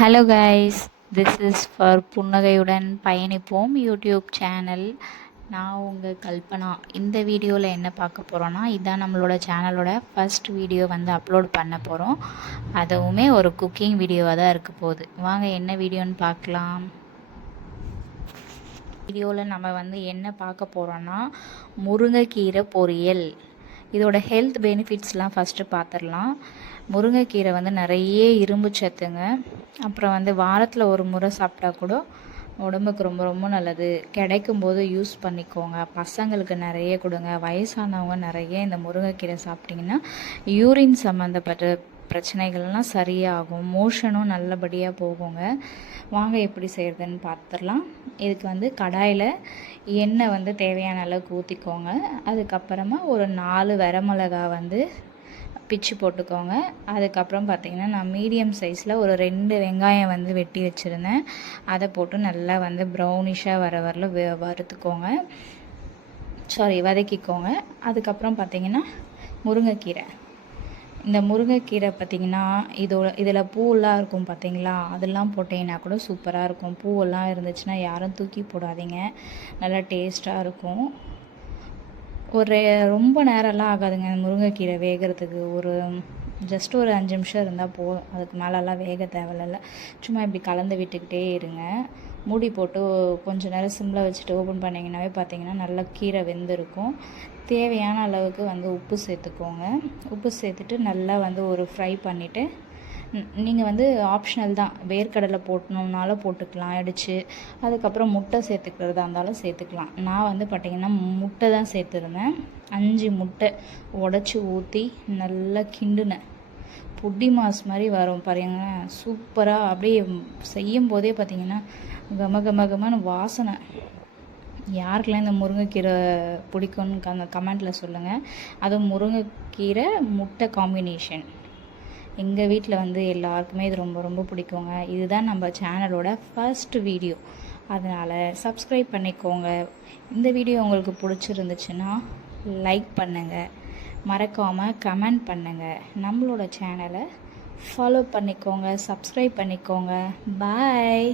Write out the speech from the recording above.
Hello guys, this is for புன்னகையுடன் பயணிப்போம் YouTube channel. நான் உங்கள் கல்பனா. இந்த வீடியோவில் என்ன பார்க்க போகிறோன்னா, இதுதான் நம்மளோட சேனலோட ஃபர்ஸ்ட் வீடியோ வந்து அப்லோட் பண்ண போகிறோம். அதுவுமே ஒரு குக்கிங் வீடியோவாக தான் இருக்க போகுது. வாங்க என்ன வீடியோன்னு பார்க்கலாம். வீடியோவில் நம்ம வந்து என்ன பார்க்க போகிறோன்னா, முருங்கைக்கீரை பொரியல். இதோட ஹெல்த் பெனிஃபிட்ஸ்லாம் ஃபஸ்ட்டு பார்த்துடலாம். முருங்கைக்கீரை வந்து நிறைய இரும்பு சத்துங்க. அப்புறம் வந்து வாரத்தில் ஒரு முறை சாப்பிட்டா கூட உடம்புக்கு ரொம்ப ரொம்ப நல்லது. கிடைக்கும்போது யூஸ் பண்ணிக்கோங்க. பசங்களுக்கு நிறைய கொடுங்க. வயசானவங்க நிறைய இந்த முருங்கைக்கீரை சாப்பிட்டிங்கன்னா யூரின் சம்மந்தப்பட்ட பிரச்சனைகள்லாம் சரியாகும். மோஷனும் நல்லபடியாக போகுங்க. வாங்க எப்படி செய்கிறதுன்னு பார்த்துடலாம். இதுக்கு வந்து கடாயில் எண்ணெய் வந்து தேவையான அளவுக்கு ஊற்றிக்கோங்க. அதுக்கப்புறமா ஒரு 4 வரமிளகா வந்து பிச்சு போட்டுக்கோங்க. அதுக்கப்புறம் பார்த்திங்கன்னா நான் மீடியம் சைஸில் ஒரு 2 வெங்காயம் வந்து வெட்டி வச்சுருந்தேன். அதை போட்டு நல்லா வந்து ப்ரௌனிஷாக வரல வதக்கிக்கோங்க. அதுக்கப்புறம் பார்த்திங்கன்னா முருங்கைக்கீரை. இந்த முருங்கைக்கீரை பார்த்திங்கன்னா இதில் பூவெல்லாம் இருக்கும் பார்த்திங்களா, அதெல்லாம் போட்டிங்கன்னா கூட சூப்பராக இருக்கும். பூவெல்லாம் இருந்துச்சுன்னா யாரும் தூக்கி போடாதீங்க, நல்லா டேஸ்ட்டாக இருக்கும். ரொம்ப நேரம்லாம் ஆகாதுங்க முருங்கைக்கீரை வேகிறதுக்கு. ஜஸ்ட் ஒரு 5 நிமிஷம் இருந்தால் போதும். அதுக்கு மேலெல்லாம் வேக தேவையில்ல. சும்மா இப்படி கலந்து விட்டுக்கிட்டே இருங்க. மூடி போட்டு கொஞ்சம் நேரம் சிம்மில் வச்சுட்டு ஓப்பன் பண்ணிங்கன்னாவே பார்த்தீங்கன்னா நல்லா கீரை வெந்திருக்கும். தேவையான அளவுக்கு வந்து உப்பு சேர்த்துக்கோங்க. உப்பு சேர்த்துட்டு நல்லா வந்து ஒரு ஃப்ரை பண்ணிவிட்டு, நீங்கள் வந்து ஆப்ஷனல் தான், வேர்க்கடலை போட்டணுன்னாலும் போட்டுக்கலாம் அடித்து. அதுக்கப்புறம் முட்டை சேர்த்துக்கிறதா இருந்தாலும் சேர்த்துக்கலாம். நான் வந்து பார்த்திங்கன்னா முட்டை தான் சேர்த்துருந்தேன். 5 முட்டை உடச்சி ஊற்றி நல்லா கிண்டுனேன். புட்டி மாஸ் மாதிரி வரும் பாருங்க, சூப்பராக. அப்படியே செய்யும் போதே பார்த்திங்கன்னா கமன்னு வாசனை. யாருக்கெல்லாம் இந்த முருங்கைக்கீரை பிடிக்கும்னு கமெண்ட்டில் சொல்லுங்கள். அதுவும் முருங்கைக்கீரை முட்டை காம்பினேஷன் எங்கள் வீட்டில் வந்து எல்லாருக்குமே இது ரொம்ப ரொம்ப பிடிக்குங்க. இதுதான் நம்ம சேனலோட ஃபர்ஸ்ட் வீடியோ, அதனால் சப்ஸ்கிரைப் பண்ணிக்கோங்க. இந்த வீடியோ உங்களுக்கு பிடிச்சிருந்துச்சுன்னா லைக் பண்ணுங்கள், மறக்காமல் கமெண்ட் பண்ணுங்கள். நம்மளோட சேனலை ஃபாலோ பண்ணிக்கோங்க, சப்ஸ்கிரைப் பண்ணிக்கோங்க. பாய்.